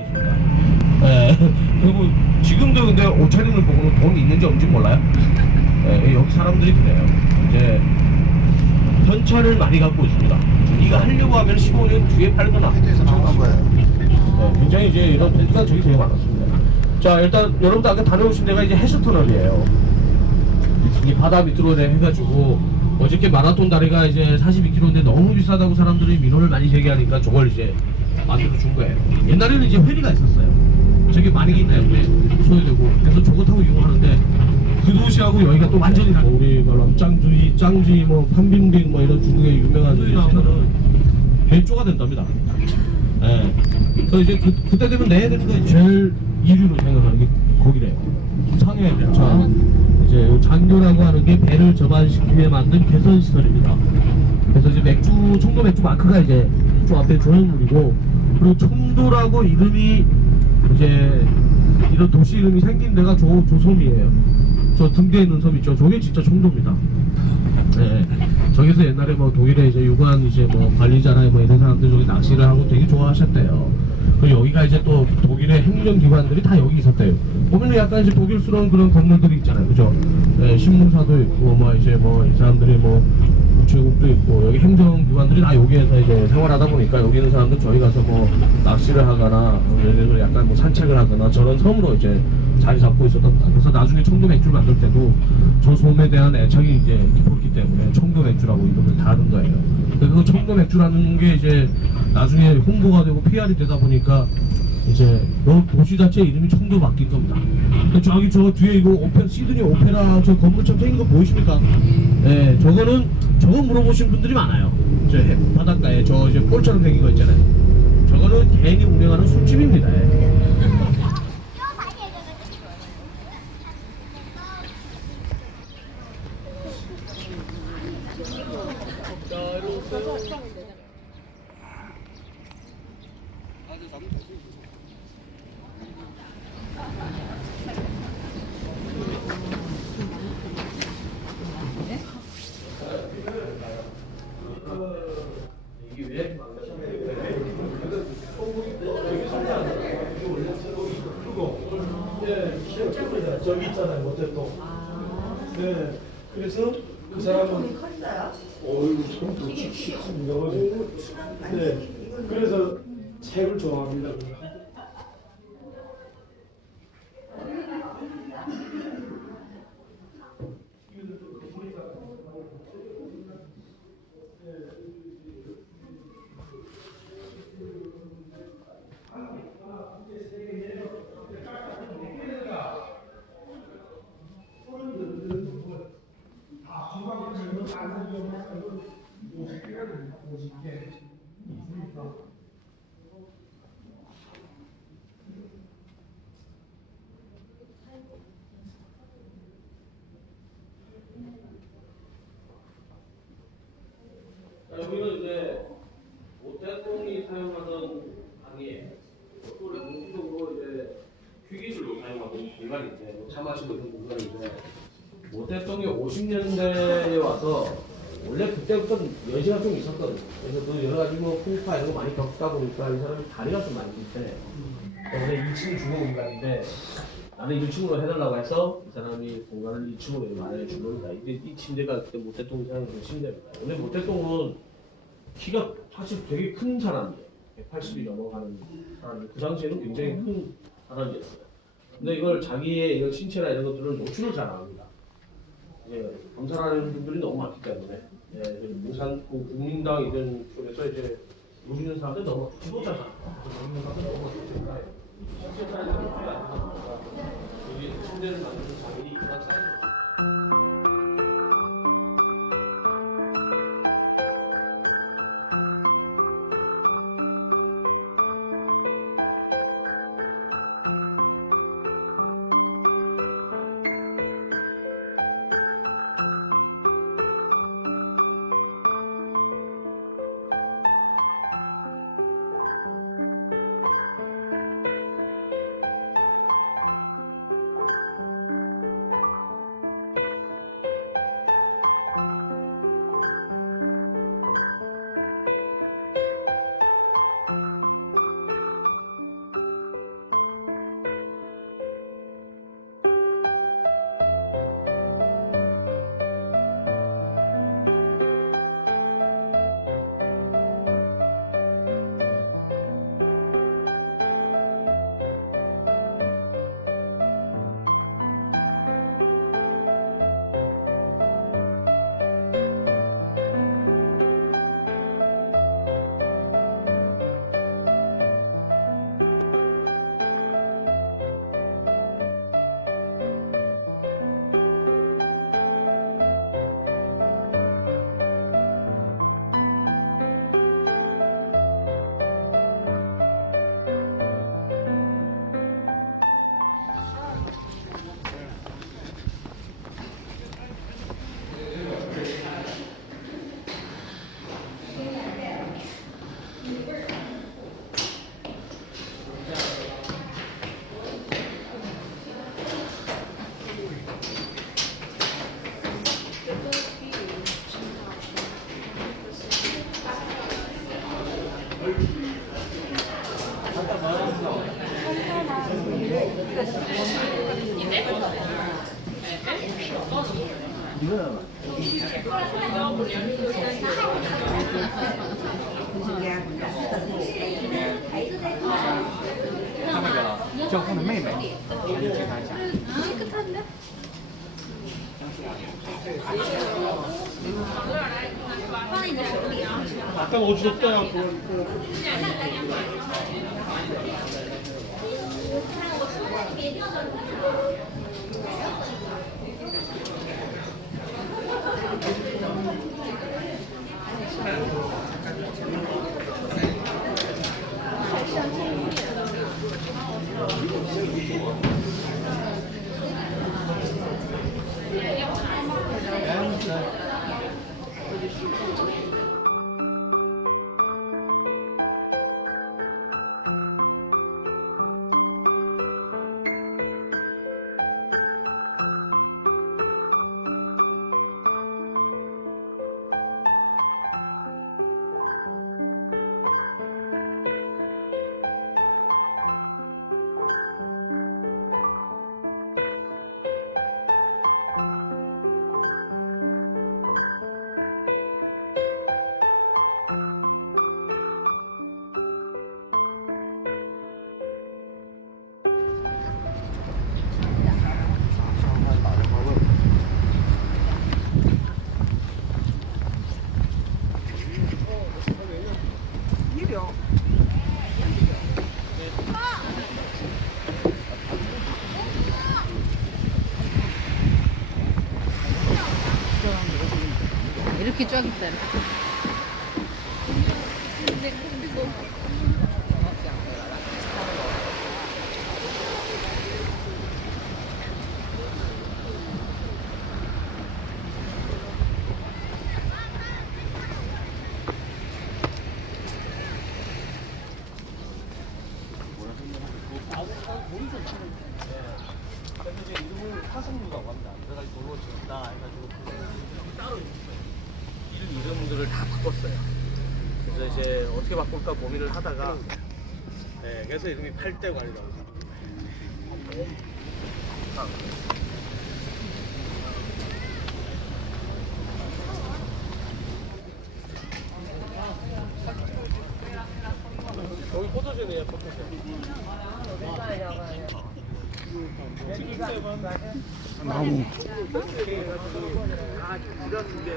있습니다. 예. 그리고 지금도 근데 옷차림을 보고는 돈 있는지 없는지 몰라요. 예, 여기 사람들이 그래요. 이제 현찰을 많이 갖고 있습니다. 이거 하려고 하면 15년 뒤에 팔거나. 해도에서 나온 거예요. 네, 굉장히 이제 이런 일단 저기 되게 많았습니다. 자 일단 여러분들 아까 다녀오신 데가 이제 해수터널이에요. 이 바다 밑으로 내 해가지고 어저께 마라톤 다리가 이제 42km인데 너무 비싸다고 사람들이 민원을 많이 제기하니까 저걸 이제 만들어 준 거예요. 옛날에는 이제 회리가 있었어요. 저기 만익이 때문에 소요되고 그래서 저거 타고 이용하는데 그 도시하고 여기가 또 완전히 다르고 우리 말로 짱주이, 짱지, 뭐 판빙빙 뭐 이런 중국의 유명한 데는 배조가 된답니다. 예. 그래서 이제 그, 그때 되면 내애들이 제일 2위로 생각하는 게 거기래요. 상해 배차. 이제 요 장교라고 하는 게 배를 접안시키기 위해 만든 개선 시설입니다. 그래서 이제 맥주, 청도 맥주 마크가 이제 저 앞에 조형물이고, 그리고 청도라고 이름이 이제 이런 도시 이름이 생긴 데가 조, 조섬이에요. 저 등대에 있는 섬 있죠. 저게 진짜 청도입니다. 네. 저기서 옛날에 뭐 독일에 이제 유관 이제 뭐 관리자나 뭐 이런 사람들 저기 낚시를 하고 되게 좋아하셨대요. 그리고 여기가 이제 또 독일의 행정기관들이 다 여기 있었대요. 보면은 약간 이제 독일스러운 그런 건물들이 있잖아요. 그죠? 네, 신문사도 있고 뭐 이제 뭐 이 사람들이 뭐 우체국도 있고 여기 행정기관들이 다 여기에서 이제 생활하다 보니까 여기 있는 사람들 저희 가서 뭐 낚시를 하거나 뭐 예를 들어 약간 뭐 산책을 하거나 저런 섬으로 이제 자리 잡고 있었던 거다. 그래서 나중에 청도 맥주를 만들 때도 저 섬에 대한 애착이 이제 깊었기 때문에 청도 맥주라고 이름을 다른 거예요. 그래서 그 청도 맥주라는 게 이제 나중에 홍보가 되고 PR이 되다 보니까 이제 요 도시 자체 이름이 청도 바뀐 겁니다. 저기 저 뒤에 이거 오페 시드니 오페라 저 건물처럼 생긴 거 보이십니까? 예, 저거는 저거 물어보신 분들이 많아요. 저 해- 바닷가에 저 이제 볼처럼 생긴 거 있잖아요. 저거는 개인이 운영하는 술집입니다. 예. 이게 왜 네, 실제로 저기 있잖아요, 모태똥. 네, 그래서 그 사람은 컸어요? 어이구 손도 씩씩합니다. 네, 그래서 책을 좋아합니다. 여기는 이제 모태똥이 사용하던 방이에요. 또를 공식적으로 이제 휴게실로 사용하는 공간인데 뭐 차 마시고 있는 공간인데 모태똥이 50년대에 와서 원래 그때부터 연시가 좀 있었거든요. 그래서 그 여러 가지 뭐 풍파 이런 거 많이 겪다 보니까 이 사람이 다리가 좀 많이 불편해요. 원래 2층 주거 공간인데 나는 1층으로 해달라고 해서 이 사람이 공간을 2층으로 마련해 준 겁니다. 이게 이 침대가 그때 모태똥이 사용하는 침대입니다. 원래 모태똥은 키가 사실 되게 큰 사람이에요. 180이 넘어가는 사람이 그 당시에는 굉장히 큰 사람이었어요. 근데 이걸 자기의 이런 신체나 이런 것들을 노출을 잘 안 합니다. 예, 검사하는 분들이 너무 많기 때문에 예, 공산 그 국민당이든 쪽에서 이제 누리는 사람들 너무 지도자잖아. 누리는 사람들 너무 신체 사이즈가 노출이 안 되다 보니까 여기 침대를 만드는 장인이 이만 사이즈. 他那个教工的妹妹，那你介绍一下。把我的手机放你的！看，我说的，你别掉了。이제 이름을 화성류라고 합니다. 그래가지고 놀러 지었다 해가지고 그 따로 이름 이름들을 다 바꿨어요. 그래서 이제 어떻게 바꿀까 고민을 하다가 네, 그래서 이름이 팔대관이라고. 아. 여기 포토존이에요, 포토존. 나무. 아, 게